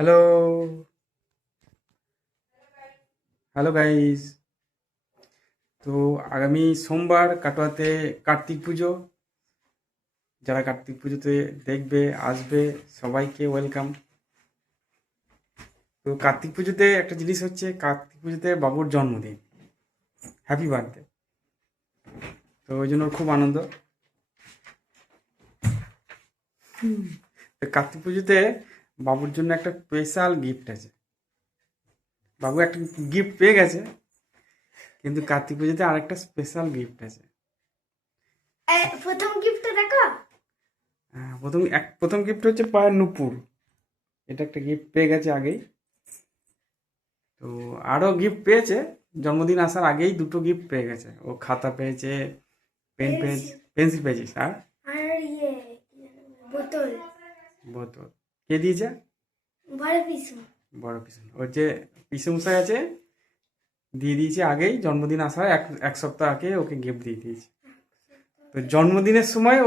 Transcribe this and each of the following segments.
Hello, hello guys. তো আগামী সোমবার কাটোয়াতে কার্তিক পুজো। যারা কার্তিক পুজোতে দেখবে আসবে, সবাইকে ওয়েলকাম। তো কার্তিক পুজোতে একটা জিনিস হচ্ছে, কার্তিক পুজোতে বাবুর জন্মদিন, হ্যাপি বার্থডে। তো ওই জন্য ওর খুব আনন্দ। তো কার্তিক পুজোতে বাবুর জন্য একটা স্পেশাল গিফট আছে। বাবু একটা গিফট পেয়ে গেছে, কিন্তু কার্তিক পুজোতে আরেকটা স্পেশাল গিফট আছে। প্রথম গিফটটা দেখো। প্রথম গিফট হচ্ছে পায়ের নুপুর। এটা একটা গিফট পেয়ে গেছে আগেই। তো আরও গিফট পেয়েছে, জন্মদিন আসার আগেই দুটো গিফট পেয়ে গেছে। ও খাতা পেয়েছে, পেন পেয়েছে, পেন্সিল পেয়েছিস। আর আর বোতল। বোতল কে দিয়েছে? বড় পিসু। বড় পিছন, ওর যে পিসেমশাই আছে, দিয়ে দিয়েছে আগেই। জন্মদিন আসার এক এক সপ্তাহ আগে ওকে গিফট দিয়ে দিয়েছে। তো জন্মদিনের সময়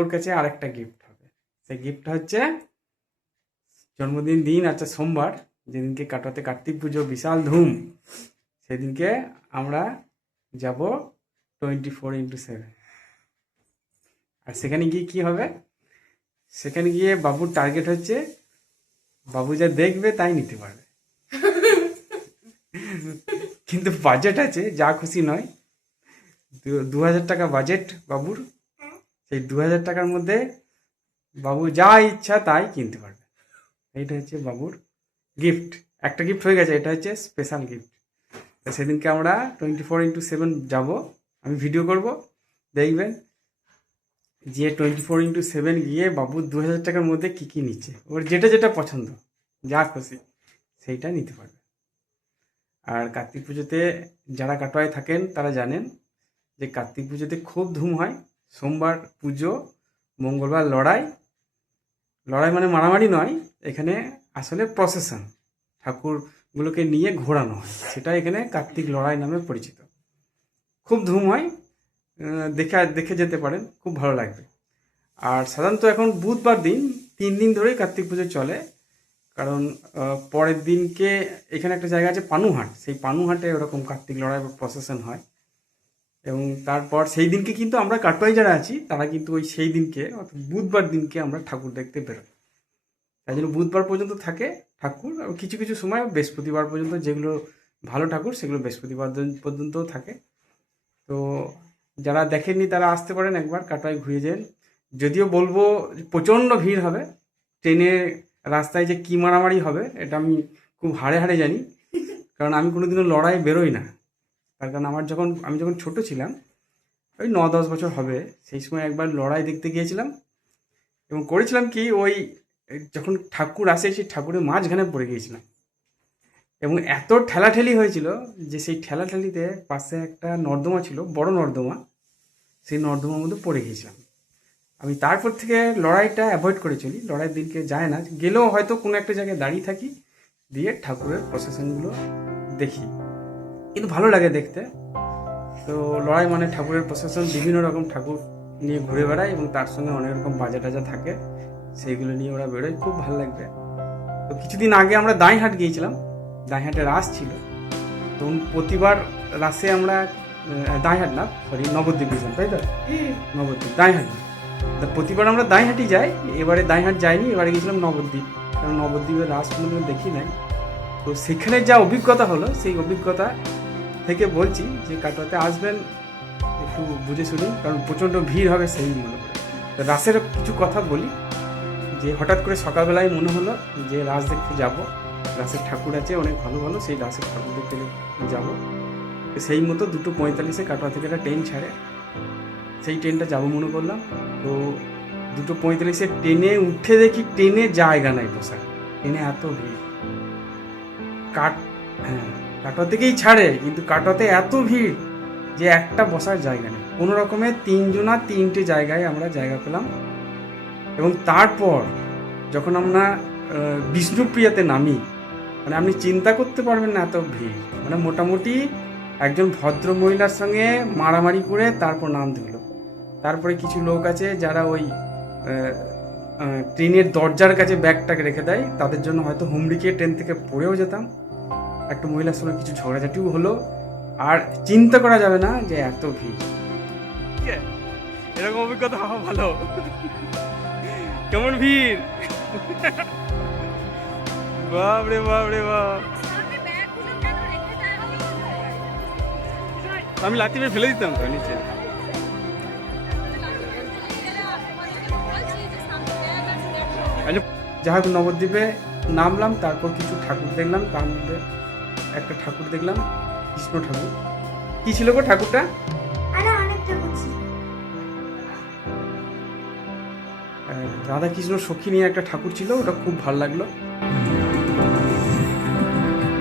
ওর কাছে আরেকটা গিফট হবে। সেই গিফটটা হচ্ছে, জন্মদিন দিন আচ্ছা সোমবার, যেদিনকে কাটোয়াতে কার্তিক পুজো বিশাল ধুম, সেদিনকে আমরা যাব 24x7। আর সেখানে গিয়ে কি হবে? সেখানে গিয়ে বাবুর টার্গেট হচ্ছে, বাবু যা দেখবে তাই নিতে পারবে। কিন্তু বাজেট আছে, যা খুশি নয়। 2,000 টাকা বাজেট বাবুর। সেই 2,000 টাকার মধ্যে বাবু যা ইচ্ছা তাই কিনতে পারবে। এইটা হচ্ছে বাবুর গিফট। একটা গিফট হয়ে গেছে, এটা হচ্ছে স্পেশাল গিফট। সেদিনকে আমরা 24x7 যাব। আমি ভিডিও করব, দেখবেন যে 24x7 গিয়ে বাবু 2,000 টাকার মধ্যে কী কী নিচ্ছে। ওর যেটা যেটা পছন্দ, যা খুশি সেইটা নিতে পারবে। আর কার্তিক পুজোতে যারা কাটোয়ায় থাকেন তারা জানেন যে কার্তিক পুজোতে খুব ধুম হয়। সোমবার পুজো, মঙ্গলবার লড়াই। লড়াই মানে মারামারি নয়, এখানে আসলে প্রসেশন, ঠাকুরগুলোকে নিয়ে ঘোরানো হয়। সেটা এখানে কার্তিক লড়াই নামে পরিচিত। খুব ধুম হয়, দেখে দেখে যেতে পারেন, খুব ভালো লাগবে। আর সাধারণত এখন বুধবার দিন 3 দিন ধরেই কার্তিক পুজো চলে। কারণ পরের দিনকে এখানে একটা জায়গা আছে পানুহাট, সেই পানুহাটে ওরকম কার্তিক লড়াই বা প্রসেশন হয়। এবং তারপর সেই দিনকে কিন্তু আমরা কাটোয়ায় যারা আছি তারা কিন্তু ওই সেই দিনকে, অর্থাৎ বুধবার দিনকে আমরা ঠাকুর দেখতে বেরোই। তাই জন্য বুধবার পর্যন্ত থাকে ঠাকুর। আর কিছু কিছু সময় বৃহস্পতিবার পর্যন্ত, যেগুলো ভালো ঠাকুর সেগুলো বৃহস্পতিবার দিন পর্যন্তও থাকে। তো যারা দেখেননি তারা আসতে পারেন, একবার কাটোয়ায় ঘুরে যান। যদিও বলবো প্রচণ্ড ভিড় হবে। ট্রেনে রাস্তায় যে কী মারামারি হবে এটা আমি খুব হাড়ে হাড়ে জানি। কারণ আমি কোনোদিনও লড়াই বেরোই না। তার কারণ আমি যখন ছোট ছিলাম, ওই 9-10 বছর হবে, সেই সময় একবার লড়াই দেখতে গিয়েছিলাম। এবং করেছিলাম কি, ওই যখন ঠাকুর আসে সেই ঠাকুরের মাঝখানে পড়ে গিয়েছিলাম। এবং এত ঠেলাঠেলি হয়েছিল যে সেই ঠেলাঠেলিতে পাশে একটা নর্দমা ছিল, বড় নর্দমা, সেই নর্দমার মধ্যে পড়ে গিয়েছিলাম। আমি তারপর থেকে লড়াইটা অ্যাভয়েড করে চলি, লড়াইয়ের দিনকে যায় না। গেলেও হয়তো কোনো একটা জায়গায় দাঁড়িয়ে থাকি, দিয়ে ঠাকুরের প্রসেশনগুলো দেখি, কিন্তু ভালো লাগে দেখতে। তো লড়াই মানে ঠাকুরের প্রসেশন, বিভিন্ন রকম ঠাকুর নিয়ে ঘুরে বেড়ায় এবং তার সঙ্গে অনেক রকম বাজা টাজা থাকে, সেইগুলো নিয়ে ওরা বেরোয়, খুব ভালো লাগবে। তো কিছুদিন আগে আমরা দাঁইহাট গিয়েছিলাম, দাঁইহাটে রাস ছিল। তো প্রতিবার রাসে আমরা দাঁইহাট না, সরি, নবদ্বীপ গেছিলাম, তাই তো? নবদ্বীপ, দাঁইহাট না। তা প্রতিবার আমরা দাঁইহাটই যাই, এবারে দাঁইহাট যাইনি, এবারে গেছিলাম নবদ্বীপ। কারণ নবদ্বীপের রাস কোনোদিন দেখি নাই। তো সেখানে যা অভিজ্ঞতা হলো, সেই অভিজ্ঞতা থেকে বলছি যে কাটোয়াতে আসবেন একটু বুঝে শুনুন, কারণ প্রচণ্ড ভিড় হবে সেই মনে করে। তো রাসের কিছু কথা বলি, যে হঠাৎ করে সকালবেলায় মনে হলো যে রাস দেখতে যাব। রাসের ঠাকুর আছে অনেক ভালো ভালো, সেই রাসের ঠাকুর দেখতে যাব। তো সেই মতো 2:45-এ কাটোয়া থেকে একটা ট্রেন ছাড়ে, সেই ট্রেনটা যাবো মনে করলাম। তো 2:45-এ ট্রেনে উঠে দেখি ট্রেনে জায়গা নাই বসার, ট্রেনে এত ভিড়। হ্যাঁ, কাটোয়া থেকেই ছাড়ে, কিন্তু কাটোয়াতে এত ভিড় যে একটা বসার জায়গা নেই। কোনো রকমে 3জনা 3টে জায়গায় আমরা জায়গা পেলাম। এবং তারপর যখন আমরা বিষ্ণুপ্রিয়াতে নামি, মানে আপনি চিন্তা করতে পারবেন না এত ভিড়। মানে মোটামুটি একজন ভদ্র মহিলার সঙ্গে মারামারি করে তারপর নামতে হলো। তারপরে কিছু লোক আছে যারা ওই ট্রেনের দরজার কাছে ব্যাগটাকে রেখে দেয়, তাদের জন্য হয়তো হুমড়িকে ট্রেন থেকে পড়েও যেতাম। একটা মহিলার সঙ্গে কিছু ঝগড়াঝাটিও হলো, আর চিন্তা করা যাবে না যে এত ভিড়। এরকম অভিজ্ঞতা হওয়া ভালো। কেমন ভিড়! বাপরে বাপরে বাপ! আমি লাথি মেরে ফেলে দিতাম তো নিচে। যাই হোক, নবদ্বীপে নামলাম, তারপর কিছু ঠাকুর দেখলাম। তার মধ্যে একটা ঠাকুর দেখলাম, কৃষ্ণ ঠাকুর। কি ছিল গো ঠাকুরটা? আরে অনেকটা বুঝছি। রাধা কৃষ্ণ সখী নিয়ে একটা ঠাকুর ছিল, ওটা খুব ভালো লাগলো।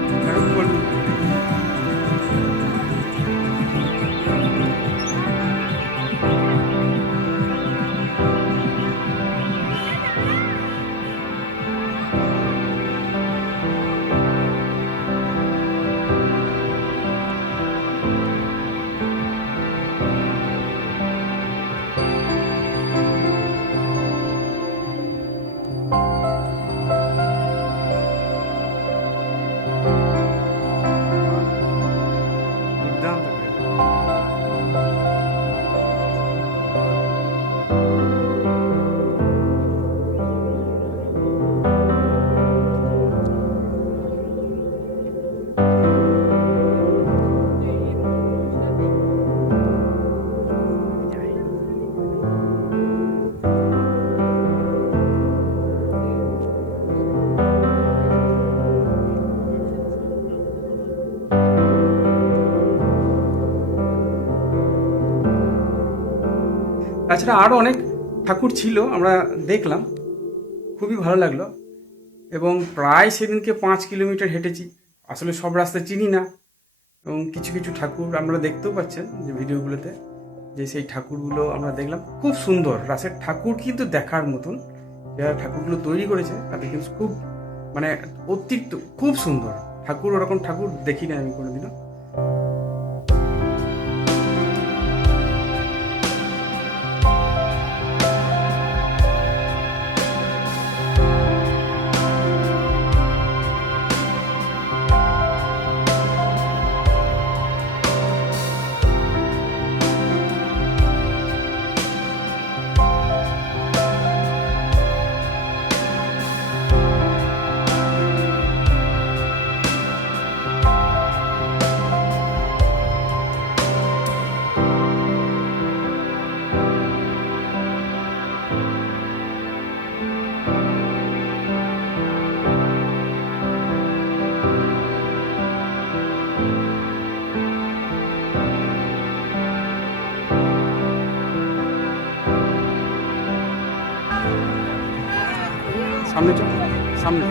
দুর্দান্ত করে। তাছাড়া আরও অনেক ঠাকুর ছিল, আমরা দেখলাম, খুবই ভালো লাগলো। এবং প্রায় সেদিনকে 5 কিলোমিটার হেঁটেছি। আসলে সব রাস্তা চিনি না, এবং কিছু কিছু ঠাকুর আপনারা দেখতেও পাচ্ছেন যে ভিডিওগুলোতে, যে সেই ঠাকুরগুলো আমরা দেখলাম। খুব সুন্দর রাসের ঠাকুর, কিন্তু দেখার মতন। যারা ঠাকুরগুলো তৈরি করেছে তাদের কিন্তু খুব, মানে অতিরিক্ত খুব সুন্দর ঠাকুর। ওরকম ঠাকুর দেখি না আমি কোনোদিনও। সামনে চল, সামনে।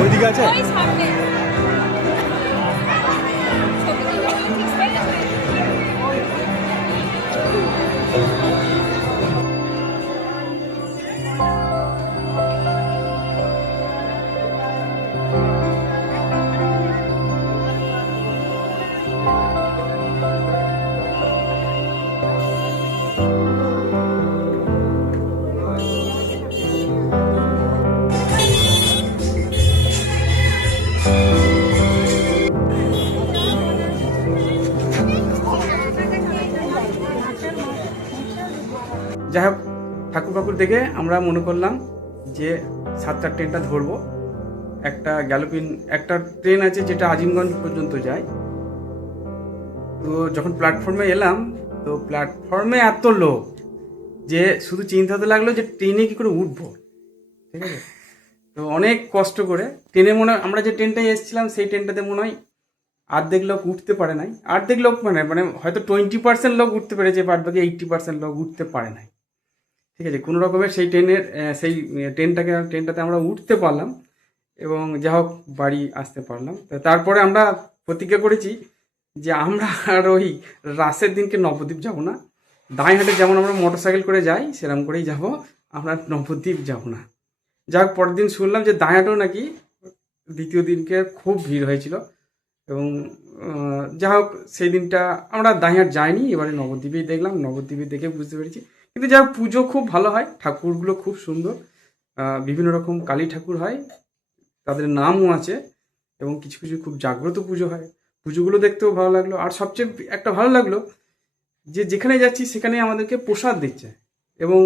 ওইদিকে আছে। ওই সামনে ছবি তুলে ঠিক সাইডে যাই হোক, ঠাকুর ফাকুর দেখে আমরা মনে করলাম যে 7টার ট্রেনটা ধরবো। একটা গ্যালোপিন একটা ট্রেন আছে যেটা আজিমগঞ্জ পর্যন্ত যায়। তো যখন প্ল্যাটফর্মে এলাম, তো প্ল্যাটফর্মে এত লোক যে শুধু চিন্তা হতে লাগলো যে ট্রেনে কি করে উঠবো। ঠিক আছে, তো অনেক কষ্ট করে ট্রেনে মনে হয় আমরা যে ট্রেনটায় এসেছিলাম সেই ট্রেনটাতে মনে হয় অর্ধেক লোক উঠতে পারে নাই। অর্ধেক লোক মানে মানে হয়তো 20% লোক উঠতে পেরেছে, বাদ বাকি 80% লোক উঠতে পারে নাই। ঠিক আছে, কোনো রকমের সেই সেই ট্রেনটাতে আমরা উঠতে পারলাম এবং যা হোক বাড়ি আসতে পারলাম। তো তারপরে আমরা প্রতিজ্ঞা করেছি যে আমরা আর ওই রাসের দিনকে নবদ্বীপ যাব না। দাঁইহাটে যেমন আমরা মোটরসাইকেল করে যাই সেরকম করেই যাব, আমরা নবদ্বীপ যাব না। যাই হোক, পরের দিন শুনলাম যে দাঁইহাটেও নাকি দ্বিতীয় দিনকে খুব ভিড় হয়েছিল এবং যা হোক সেই দিনটা আমরা দাঁইহাট যাইনি, এবারে নবদ্বীপেই দেখলাম। নবদ্বীপে দেখে বুঝতে পেরেছি, কিন্তু যা হোক পুজো খুব ভালো হয়, ঠাকুরগুলো খুব সুন্দর। বিভিন্ন রকম কালী ঠাকুর হয়, তাদের নামও আছে এবং কিছু কিছু খুব জাগ্রত পুজো হয়। পুজোগুলো দেখতেও ভালো লাগলো। আর সবচেয়ে একটা ভালো লাগলো যে যেখানে যাচ্ছি সেখানে আমাদেরকে প্রসাদ দিচ্ছে এবং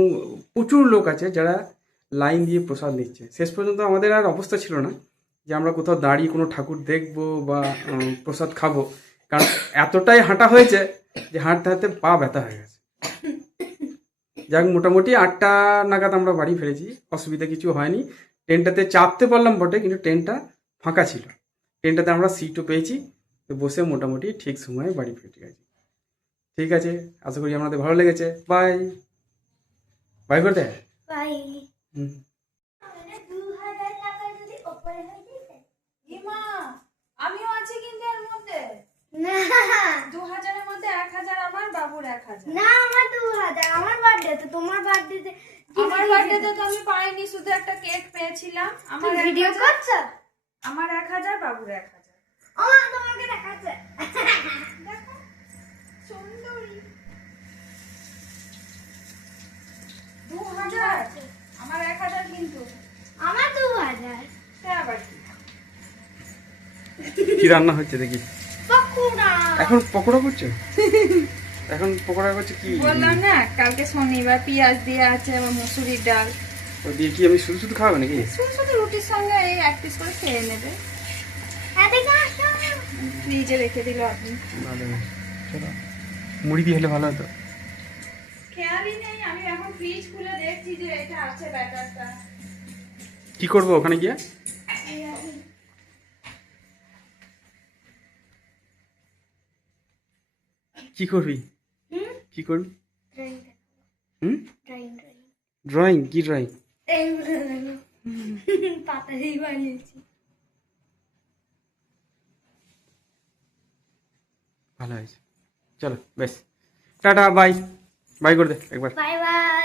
প্রচুর লোক আছে যারা লাইন দিয়ে প্রসাদ নিচ্ছে। শেষ পর্যন্ত আমাদের আর অবস্থা ছিল না যে আমরা কোথাও দাঁড়িয়ে কোনো ঠাকুর দেখবো বা প্রসাদ খাবো, কারণ এতটাই হাঁটা হয়েছে যে হাঁটতে হাঁটতে পা ব্যথা হয়ে গেছে। যাক, মোটামুটি 8টা নাগাদ আমরা বাড়ি ফিরেছি, অসুবিধা কিছু হয়নি। ট্রেনটাতে চাপতে পারলাম বটে, কিন্তু ট্রেনটা ফাঁকা ছিল। ট্রেনটাতে আমরা সিটও পেয়েছি, তো বসে মোটামুটি ঠিক সময়ে বাড়ি ফিরে গেছি। ঠিক আছে, আশা করি আপনাদের ভালো লেগেছে। বাই বাই করতে। বাই। হুম। 2000 টাকা যদি ওপরে হয়ে যেত। ইমা, আমিও আছি কিন্তু এর মধ্যে। না 2000 এর মধ্যে 1000 আমার, বাবুর 1000। না, আমার 2000, আমার বার্থডে তো, তোমার বার্থডেতে আমার বার্থডেতে তো আমি পাইনি, শুধু একটা কেক পেয়েছিলাম। আমার ভিডিও 1000, করছো? আমার 1000, বাবুর 1000। আমার তোমাকে দেখাচ্ছে। দেখো, সুন্দরী। 2000, আমার 1000 কিন্তু। আমার 2000। সে আবার কি? কি রান্না হচ্ছে দেখি? পকোড়া। এখন পকোড়া করছো? এখন পকোড়া করছে কি? বললাম না কালকে শনিবার, পেঁয়াজ দিয়ে আছে, আবার মসুরির ডাল। ও দিয়ে কি আমি শুধু শুধু খাবো নাকি? শুধু শুধু রুটির সঙ্গে এই 1 পিস করে খেয়ে নেবে। এদিকে আসো। ফ্রিজে রেখে দিল আপনি। ভালো, চলো মুড়ি দিয়ে হলে ভালো হতো। খেয়ালই নেই, আমি এখন ফ্রিজ খুলে দেখছি যে এটা আছে ব্যাটারটা। কি করবো ওখানে গিয়ে? কি করবি? হুম? কি করবি? ড্রয়িং। হুম? ড্রয়িং। ড্রয়িং? কি ড্রয়িং? এইগুলো দেখো। পাতা দিয়ে বানিয়েছি। ভালো হয়েছে, চলো বেশ, টাটা, বাই বাই করে দে একবার। Bye bye.